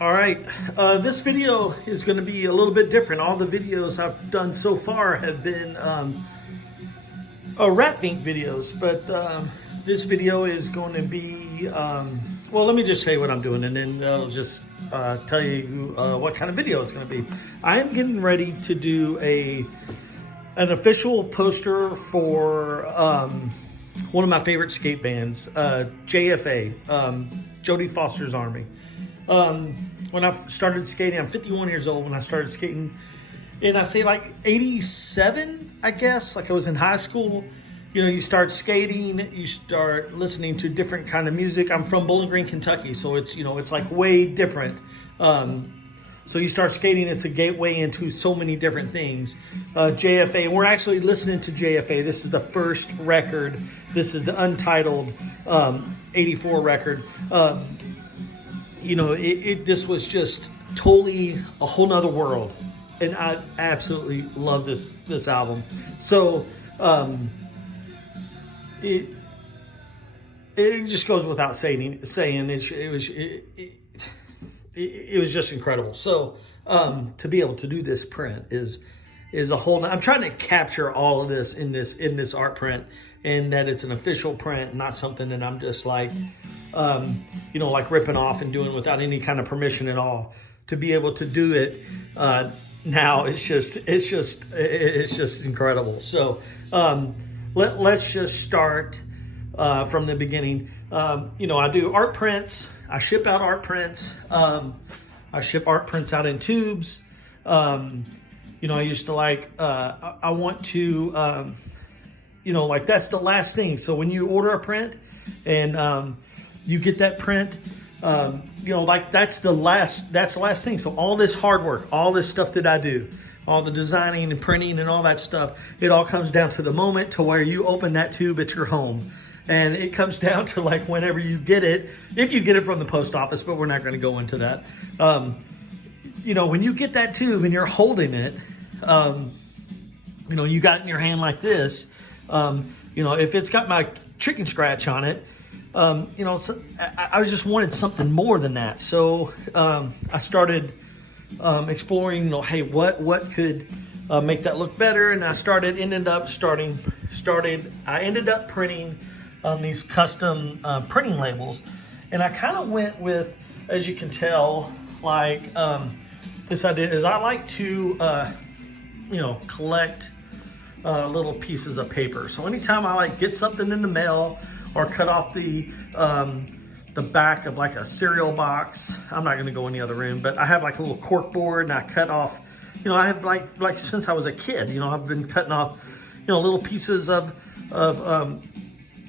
All right, this video is going to be a little bit different. All the videos I've done so far have been rat Vink videos, but this video is going to be, well, let me just say what I'm doing, and then I'll just tell you what kind of video it's going to be. I am getting ready to do an official poster for one of my favorite skate bands, JFA, Jodie Foster's Army. When I started skating, I'm 51 years old when I started skating, and I say like 87, I guess, like I was in high school. You know, you start skating, you start listening to different kind of music. I'm from Bowling Green, Kentucky, so it's, you know, it's like way different. So you start skating, it's a gateway into so many different things. JFA, and we're actually listening to JFA. This is the first record. This is the untitled 84 record. You know, this was just totally a whole nother world, and I absolutely love this album. So it just goes without saying it was just incredible. So to be able to do this print is a whole. I'm trying to capture all of this in this art print, and that it's an official print, not something that I'm just like, you know, like ripping off and doing without any kind of permission at all. To be able to do it now, it's just incredible. So let's just start from the beginning. You know, I do art prints. I ship out art prints. I ship art prints out in tubes. You know, I used to like, I want to, you know, like that's the last thing. So when you order a print and you get that print, you know, like that's the last thing. So all this hard work, all this stuff that I do, all the designing and printing and all that stuff, it all comes down to the moment to where you open that tube at your home. And it comes down to like whenever you get it, if you get it from the post office, but we're not going to go into that. You know, when you get that tube and you're holding it, you know, you got it in your hand like this, you know, if it's got my chicken scratch on it, you know, so I just wanted something more than that. So I started exploring, you know, hey, what could make that look better? And I ended up printing these custom printing labels. And I kind of went with, as you can tell, like this idea is I like to, you know, collect little pieces of paper. So anytime I like get something in the mail or cut off the back of like a cereal box, I'm not going to go in the other room, but I have like a little cork board, and I cut off, you know, I have like since I was a kid, you know, I've been cutting off, you know, little pieces of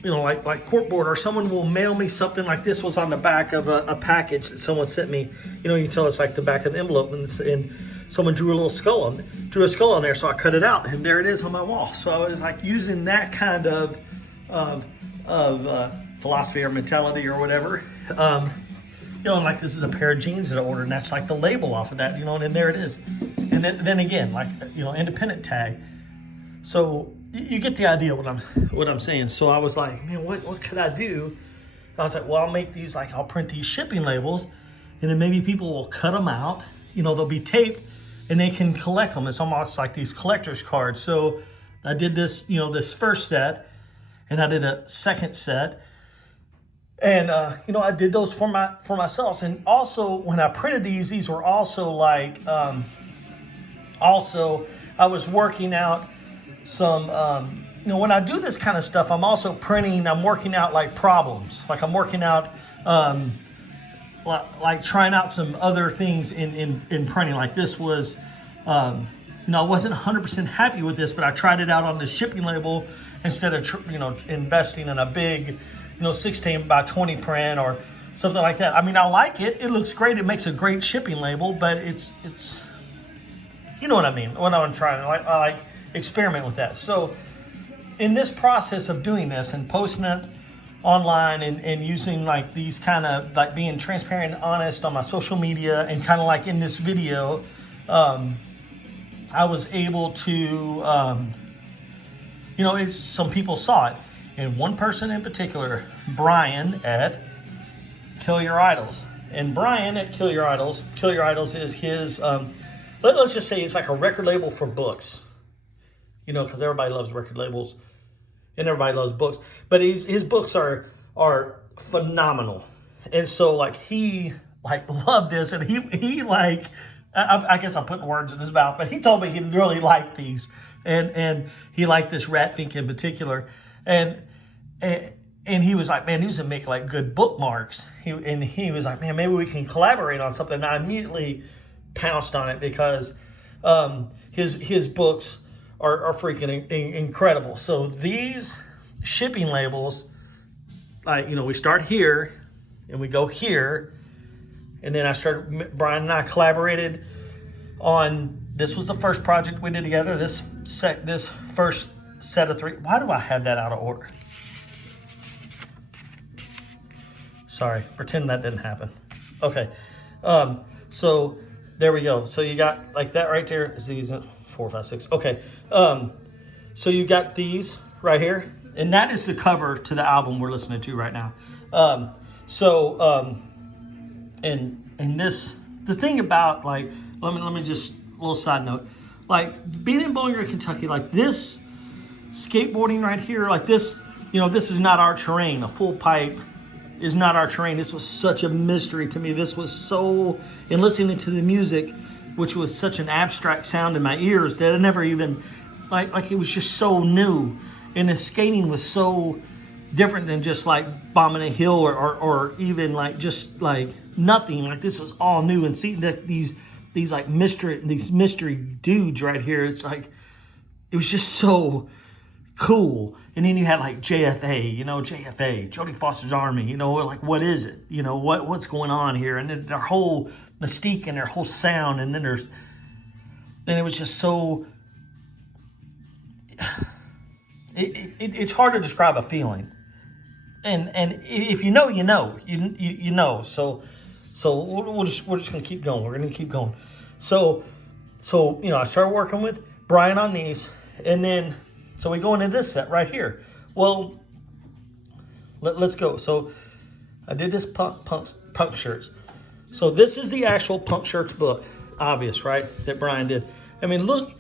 you know, like corkboard, or someone will mail me something like this was on the back of a package that someone sent me. You know, you can tell it's like the back of the envelope, and someone drew a skull on there, so I cut it out, and there it is on my wall. So I was like using that kind of philosophy or mentality or whatever. You know, and like this is a pair of jeans that I ordered, and that's like the label off of that, you know, and there it is. And then again, like, you know, independent tag. So you get the idea what I'm saying. So I was like, man, what could I do? I was like, well, I'll make these, like, I'll print these shipping labels, and then maybe people will cut them out. You know, they'll be taped, and they can collect them. It's almost like these collector's cards. So I did this, you know, this first set, and I did a second set, and you know, I did those for myself. And also when I printed these were also like, also I was working out some, you know, when I do this kind of stuff, I'm also printing, I'm working out like problems. Like I'm working out, like trying out some other things in printing. Like this was, you know, I wasn't 100% happy with this, but I tried it out on the shipping label instead of, you know, investing in a big, you know, 16 by 20 print or something like that. I mean, I like it. It looks great. It makes a great shipping label, but it's, you know what I mean? When I'm trying to I like experiment with that. So in this process of doing this and posting it online and using like these kind of like being transparent and honest on my social media, and kind of like in this video, I was able to, you know, some people saw it. And one person in particular, Brian at Kill Your Idols, And Brian at Kill Your Idols is his, let's just say it's like a record label for books. You know, because everybody loves record labels and everybody loves books. But his books are phenomenal. And so like he like loved this, and he like, I guess I'm putting words in his mouth, but he told me he really liked these. And he liked this Ratfink in particular. And he was like, man, these would make like good bookmarks. He was like, man, maybe we can collaborate on something. And I immediately pounced on it because his books are freaking incredible. So these shipping labels, like, you know, we start here and we go here, and then Brian and I collaborated on, this was the first project we did together, this first set of 3. Why do I have that out of order? Sorry, pretend that didn't happen. Okay, so there we go. So you got like that right there. Is these 4, 5, 6? Okay, so you got these right here, and that is the cover to the album we're listening to right now. And this, the thing about, like, let me just, a little side note, like being in Bowling Green, Kentucky, like this skateboarding right here, like this, you know, this is not our terrain. A full pipe is not our terrain. This was such a mystery to me. This was so, in listening to the music, which was such an abstract sound in my ears that I never even, like it was just so new. And the skating was so different than just like bombing a hill or even like just like nothing. Like this was all new, and seeing that these mystery dudes right here, it's like, it was just so cool. And then you had like JFA, you know, JFA, Jodie Foster's Army, you know, like what is it? You know, what's going on here? And then their whole mystique and their whole sound, and then it was just so, it's hard to describe a feeling. And if you know, you know. You know. So we're just gonna keep going. We're gonna keep going. So you know, I started working with Brian on these, and then so we go into this set right here. Well, let's go. So I did this punk shirts. So this is the actual punk shirts book, obvious, right? That Brian did. I mean, look,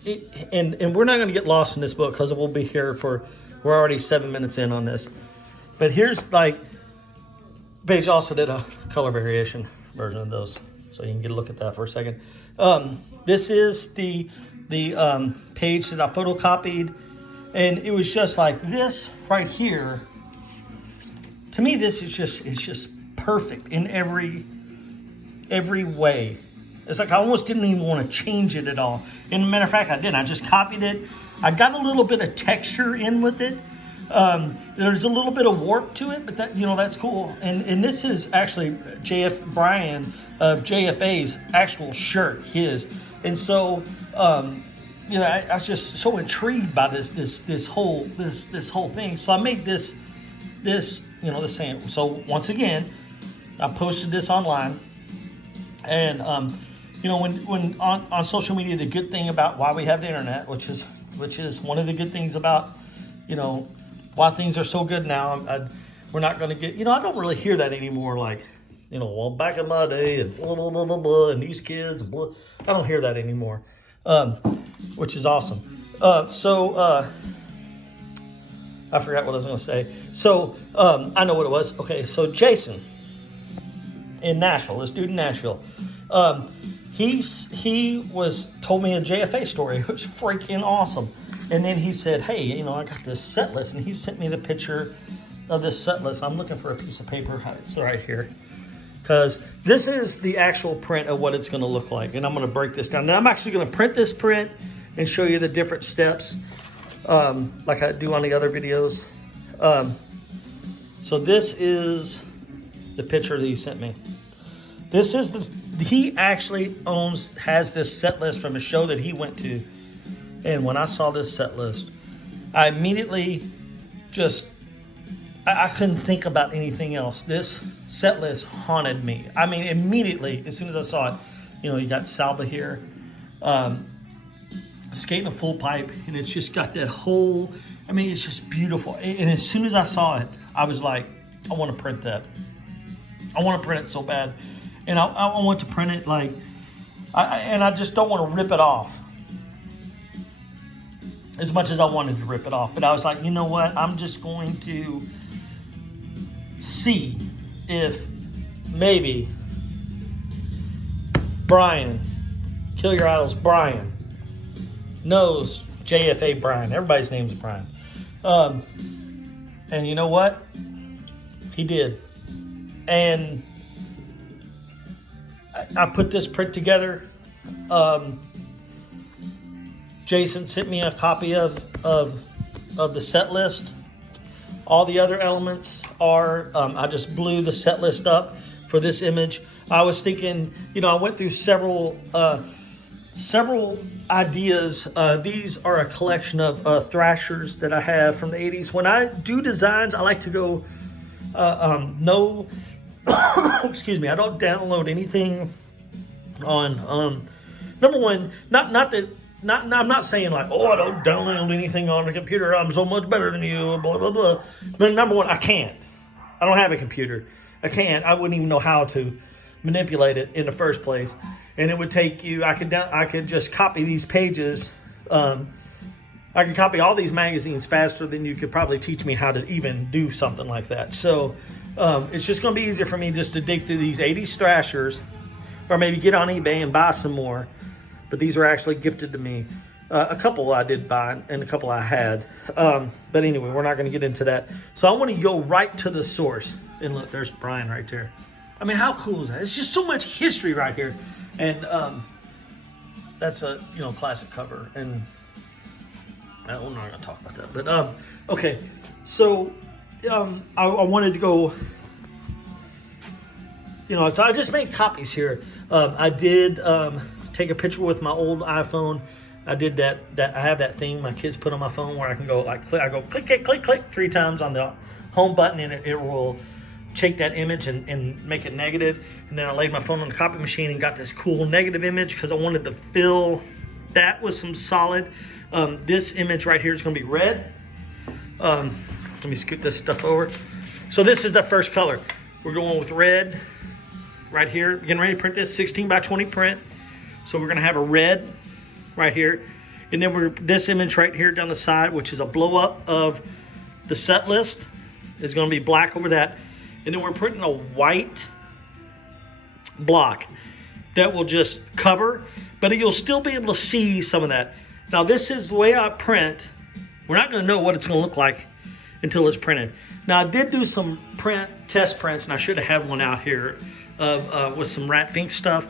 and we're not gonna get lost in this book because we'll be here we're already 7 minutes in on this. But here's like, Paige also did a color variation version of those, so you can get a look at that for a second. This is the page that I photocopied, and it was just like this right here. To me, this is just perfect in every way. It's like I almost didn't even want to change it at all. And a matter of fact, I didn't. I just copied it. I got a little bit of texture in with it. There's a little bit of warp to it, but that, you know, that's cool. And this is actually Brian of JFA's actual shirt, his. And so, you know, I was just so intrigued by this whole thing. So I made this, you know, the same. So once again, I posted this online, and you know, when on social media, the good thing about why we have the internet, which is one of the good things about, you know, why things are so good now. We're not going to get, you know, I don't really hear that anymore. Like, you know, well, back in my day and blah, blah, blah, blah, blah, and these kids, blah. I don't hear that anymore, which is awesome. I forgot what I was going to say. So I know what it was. Okay, so Jason in Nashville, this dude in Nashville, he told me a JFA story. It was freaking awesome. And then he said, hey, you know, I got this set list. And he sent me the picture of this set list. I'm looking for a piece of paper. It's right here. Because this is the actual print of what it's going to look like. And I'm going to break this down. Now, I'm actually going to print this print and show you the different steps like I do on the other videos. So this is the picture that he sent me. This is he actually has this set list from a show that he went to. And when I saw this set list, I immediately I couldn't think about anything else. This set list haunted me. I mean, immediately, as soon as I saw it, you know, you got Salva here, skating a full pipe, and it's just got that whole, I mean, it's just beautiful. And as soon as I saw it, I was like, I want to print that. I want to print it so bad. and I want to print it like, and I just don't want to rip it off as much as I wanted to rip it off. But I was like, you know what? I'm just going to see if maybe Brian, Kill Your Idols Brian, knows JFA Brian. Everybody's name is Brian. And you know what? He did. And I put this print together. Jason sent me a copy of the set list. All the other elements are, I just blew the set list up for this image. I was thinking, I went through several ideas. These are a collection of thrashers that I have from the 80s. When I do designs, I like to go, excuse me, I don't download anything on, number one, I'm not saying like, oh, I don't download anything on the computer, I'm so much better than you, blah, blah, blah. But number one, I can't. I don't have a computer. I can't. I wouldn't even know how to manipulate it in the first place. And it would take you, I could just copy these pages. I can copy all these magazines faster than you could probably teach me how to even do something like that. So it's just going to be easier for me just to dig through these 80s thrashers, or maybe get on eBay and buy some more. But these were actually gifted to me. A couple I did buy and a couple I had. But anyway, we're not going to get into that. So I want to go right to the source. And look, there's Brian right there. I mean, how cool is that? It's just so much history right here. And that's a classic cover. And we're not going to talk about that. But okay, so I wanted to go. So I just made copies here. I did take a picture with my old iPhone. I did that. I have that thing my kids put on my phone where I can go like click. I go click, click, click, click 3 times on the home button, and it will take that image and make it negative. And then I laid my phone on the copy machine and got this cool negative image because I wanted to fill that with some solid. This image right here is going to be red. Let me scoot this stuff over. So this is the first color. We're going with red right here. Getting ready to print this 16 by 20 print. So we're going to have a red right here. And then this image right here down the side, which is a blow up of the set list, is going to be black over that. And then we're printing a white block that will just cover, but you'll still be able to see some of that. Now this is the way I print. We're not going to know what it's going to look like until it's printed. Now I did do some test prints, and I should have had one out here of with some rat fink stuff,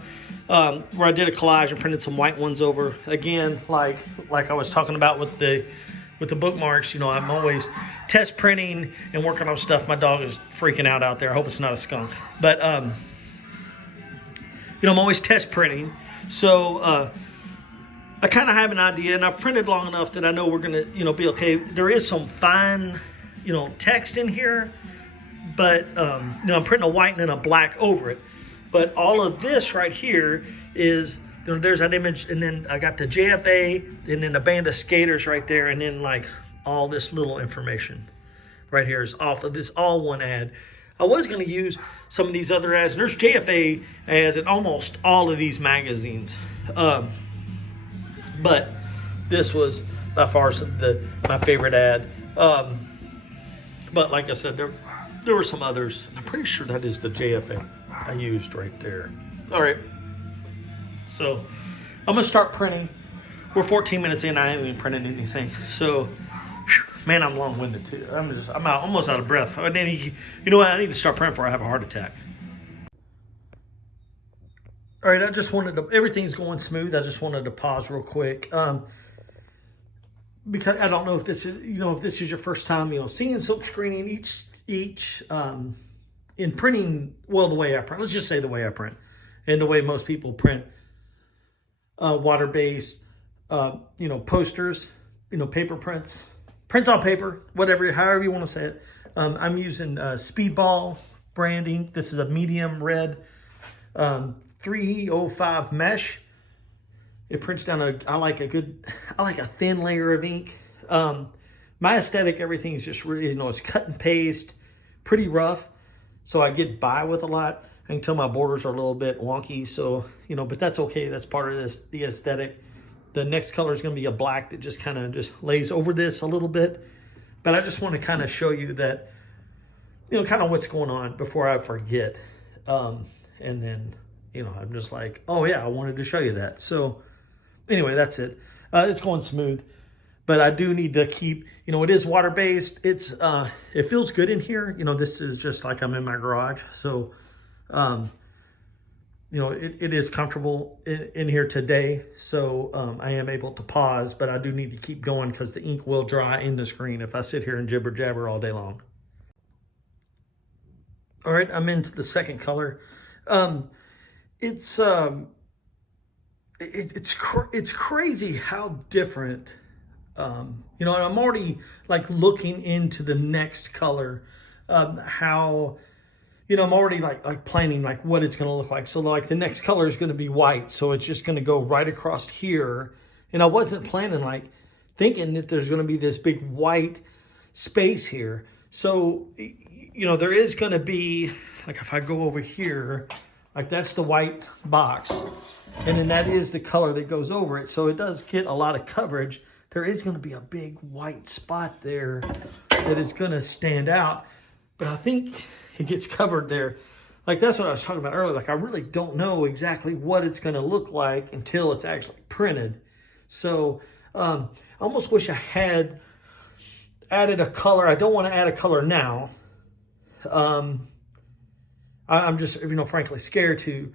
where I did a collage and printed some white ones over. Again, like I was talking about with the bookmarks, I'm always test printing and working on stuff. My dog is freaking out there. I hope it's not a skunk. But I'm always test printing. So I kind of have an idea, and I've printed long enough that I know we're gonna be okay. There is some fine text in here, but I'm printing a white and then a black over it. But all of this right here is, there's that image, and then I got the JFA, and then a band of skaters right there, and then like all this little information right here is off of this, all one ad. I was going to use some of these other ads, and there's JFA ads in almost all of these magazines. But this was by far my favorite ad. But like I said, there were some others. I'm pretty sure that is the JFA I used right there. All right. So I'm going to start printing. We're 14 minutes in. I haven't even printed anything. So, man, I'm long-winded too. I'm almost out of breath. You know what? I need to start printing before I have a heart attack. All right. I just wanted to, everything's going smooth. I just wanted to pause real quick. Because I don't know if this is, if this is your first time, seeing Silkscreening each in printing, well, the way I print, let's just say the way I print, and the way most people print water-based, posters, paper prints on paper, however you want to say it. I'm using Speedball branding. This is a medium red 305 mesh. It prints down I like a thin layer of ink. My aesthetic, everything's just really, it's cut and paste, pretty rough. So I get by with a lot. I can tell my borders are a little bit wonky, so, you know, but that's okay. That's part of this, the aesthetic. The next color is going to be a black that just kind of just lays over this a little bit. But I just want to kind of show you that, you know, kind of what's going on before I forget. And then, you know, I'm just like, oh yeah, I wanted to show you that. So anyway, that's it. It's going smooth. But I do need to keep, you know, it is water-based. It's, it feels good in here. You know, this is just like I'm in my garage. So, you know, it is comfortable in here today. So I am able to pause, but I do need to keep going because the ink will dry in the screen if I sit here and jibber jabber all day long. All right, I'm into the second color. It's crazy how different. You know, and I'm already like looking into the next color, how, you know, I'm already like planning like what it's going to look like. So like the next color is going to be white. So it's just going to go right across here. And I wasn't planning like thinking that there's going to be this big white space here. So, you know, there is going to be like, if I go over here, like that's the white box. And then that is the color that goes over it. So it does get a lot of coverage. There is going to be a big white spot there that is going to stand out. But I think it gets covered there. Like that's what I was talking about earlier. Like I really don't know exactly what it's going to look like until it's actually printed. So I almost wish I had added a color. I don't want to add a color now. I'm just, you know, frankly scared to.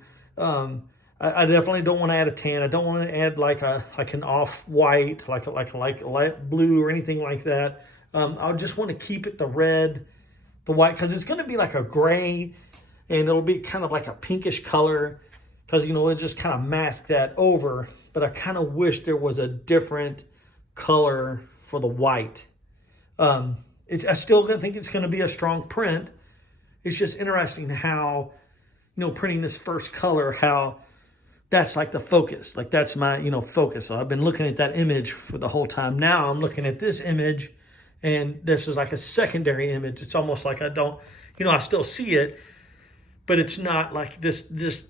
I definitely don't want to add a tan. I don't want to add like an off-white, like a light blue or anything like that. I just want to keep it the red, the white, because it's going to be like a gray, and it'll be kind of like a pinkish color, because, you know, it just kind of mask that over. But I kind of wish there was a different color for the white. I still think it's going to be a strong print. It's just interesting how, you know, printing this first color, how that's like the focus. Like that's my, you know, focus. So I've been looking at that image for the whole time. Now I'm looking at this image, and this is like a secondary image. It's almost like I don't, you know, I still see it, but it's not like this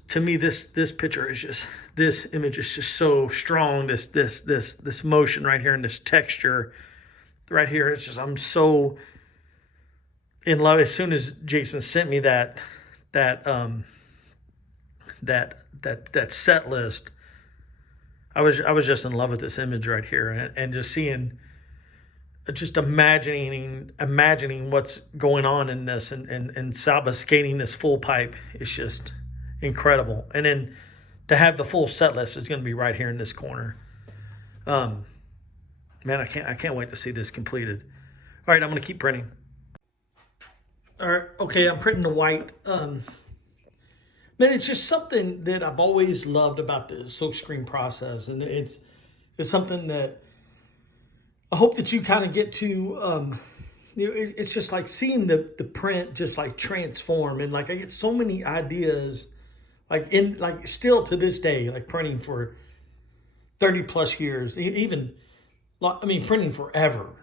to me, this picture is just, this image is just so strong. This motion right here and this texture right here. It's just, I'm so in love. As soon as Jason sent me that set list, I was just in love with this image right here, and just seeing, just imagining what's going on in this, and Saba skating this full pipe is just incredible. And then to have the full set list is going to be right here in this corner. Man, I can't wait to see this completed. All right, I'm going to keep printing. All right, okay, I'm printing the white. Man, it's just something that I've always loved about the silkscreen process, and it's something that I hope that you kind of get to. You know, it's just like seeing the print just like transform, and like I get so many ideas, like still to this day, like printing for 30 plus years, even, I mean, printing forever,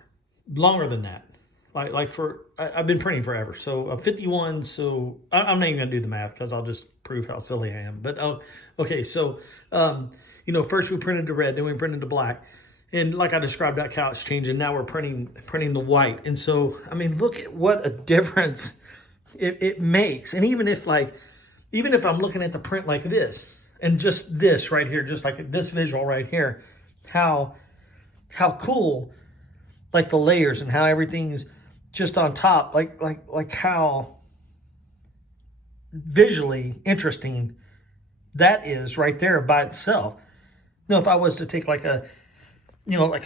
longer than that. I've been printing forever. So I'm 51. So I'm not even gonna do the math because I'll just prove how silly I am. But okay. So you know, first we printed the red, then we printed the black, and like I described, that how it's changing. Now we're printing the white, and so I mean, look at what a difference it makes. And even if I'm looking at the print like this, and just this right here, just like this visual right here, how cool, like the layers and how everything's just on top, like how visually interesting that is right there by itself. Now, if I was to take like a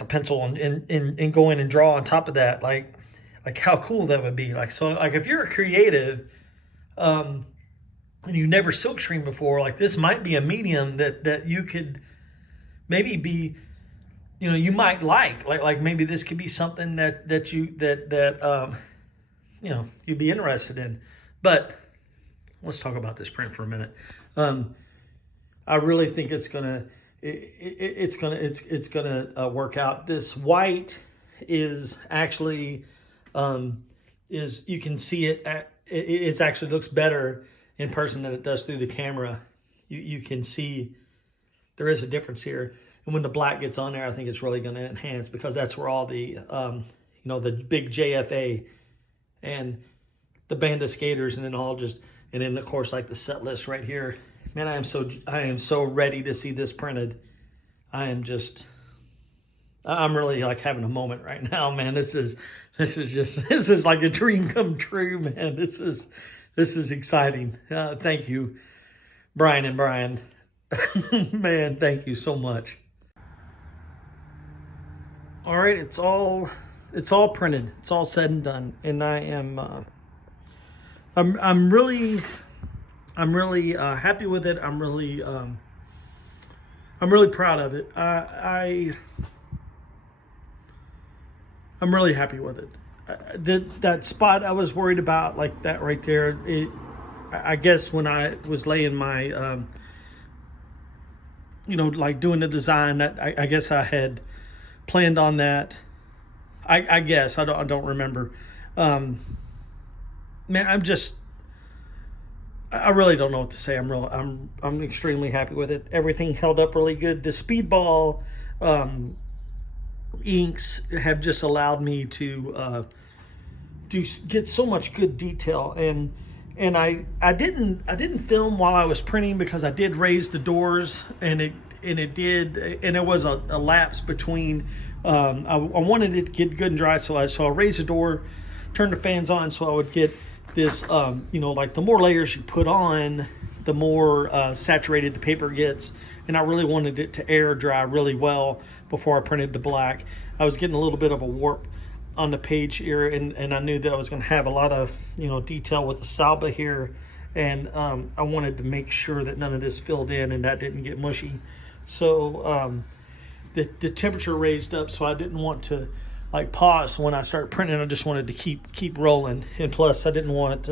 pencil and go in and draw on top of that, like how cool that would be. Like, so like if you're a creative, and you never silkscreen before, like this might be a medium that you could maybe be, you know, you might like maybe this could be something that you know, you'd be interested in. But let's talk about this print for a minute. I really think it's gonna work out. This white is actually is, you can see it. It actually looks better in person than it does through the camera. You can see there is a difference here. And when the black gets on there, I think it's really going to enhance, because that's where all the, the big JFA and the band of skaters, and then and then of course like the set list right here. Man, I am so ready to see this printed. I'm really like having a moment right now, man. This is like a dream come true, man. This is exciting. Thank you, Brian and Brian. Man, thank you so much. All right, it's all printed. It's all said and done, and I am I'm really happy with it. I'm really proud of it. I'm really happy with it. That spot I was worried about, like that right there, I guess when I was laying my, like doing the design, that I guess I had planned on that. I guess I don't remember. Man, I really don't know what to say. I'm extremely happy with it. Everything held up really good. The speedball inks have just allowed me to get so much good detail, and I didn't film while I was printing, because I did raise the doors, and there was a lapse between. I wanted it to get good and dry, so I raised the door, turned the fans on, so I would get this, like the more layers you put on, the more saturated the paper gets. And I really wanted it to air dry really well before I printed the black. I was getting a little bit of a warp on the page here, and I knew that I was going to have a lot of, detail with the Salba here. And I wanted to make sure that none of this filled in and that didn't get mushy. So the temperature raised up, so I didn't want to like pause when I started printing. I just wanted to keep rolling, and plus I didn't want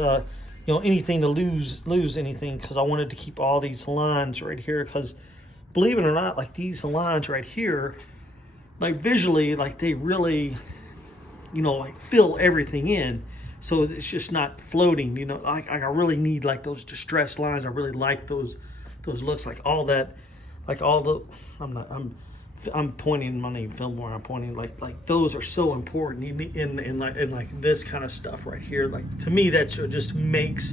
anything to lose anything, because I wanted to keep all these lines right here, because believe it or not, like these lines right here, like visually, like they really like fill everything in, so it's just not floating. Like I really need like those distressed lines. I really like those looks, like all that, like all the I'm pointing, I'm not even film more, I'm pointing, like those are so important in like this kind of stuff right here. Like to me, that's what just makes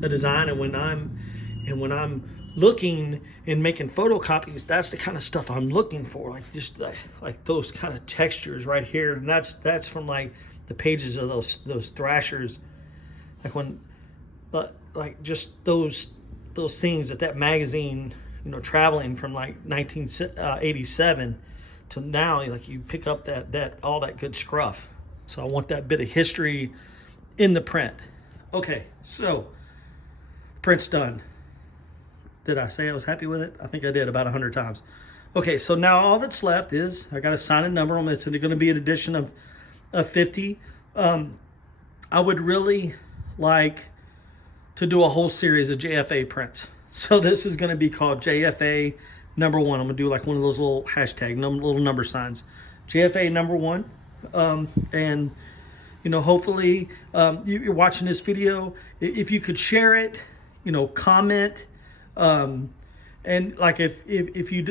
the design. And when I'm looking and making photocopies, that's the kind of stuff I'm looking for, like just like those kind of textures right here. And that's from like the pages of those thrashers, like when, but like just those things that magazine, traveling from like 1987 to now, like you pick up that all that good scruff. So I want that bit of history in the print. Okay, so print's done. Did I say I was happy with it? I think I did about 100 times. Okay, so now all that's left is I got to sign and number them. It's going to be an edition of 50. I would really like to do a whole series of JFA prints. So this is going to be called JFA number 1. I'm going to do like one of those little hashtag little number signs, JFA number 1. And hopefully you're watching this video. If you could share it, comment, and like if you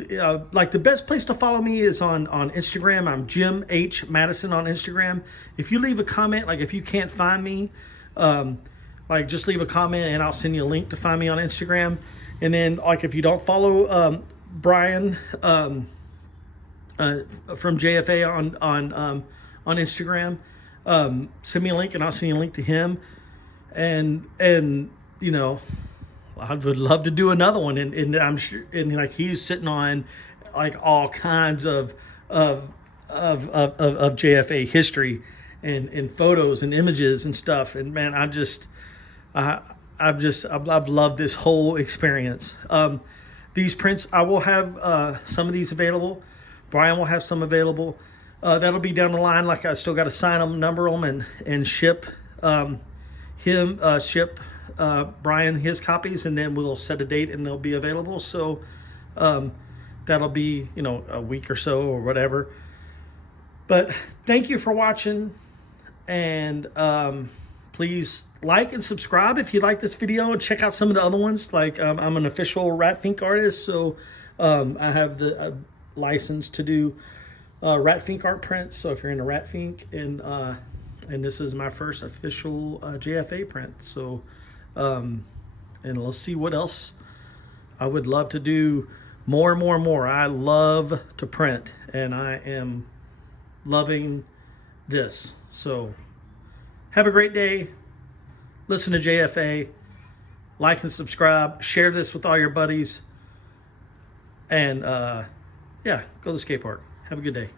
like, the best place to follow me is on Instagram. I'm Jim H. Madison on Instagram. If you leave a comment, like if you can't find me, like just leave a comment and I'll send you a link to find me on Instagram. And then like if you don't follow Brian from JFA on Instagram, send me a link and I'll send you a link to him. And I would love to do another one, and I'm sure, and like he's sitting on like all kinds of JFA history and photos and images and stuff. And man, I've loved this whole experience. These prints, I will have some of these available. Brian will have some available. That'll be down the line. Like I still got to sign them, number them, and ship Brian his copies, and then we'll set a date and they'll be available. So that'll be a week or so or whatever. But thank you for watching, and Please like and subscribe if you like this video, and check out some of the other ones. Like I'm an official Rat Fink artist, so I have the license to do Rat Fink art prints. So if you're into Rat Fink, and this is my first official JFA print. So and let's see what else. I would love to do more and more and more. I love to print, and I am loving this. So have a great day. Listen to JFA. Like and subscribe. Share this with all your buddies. And yeah, go to the skate park. Have a good day.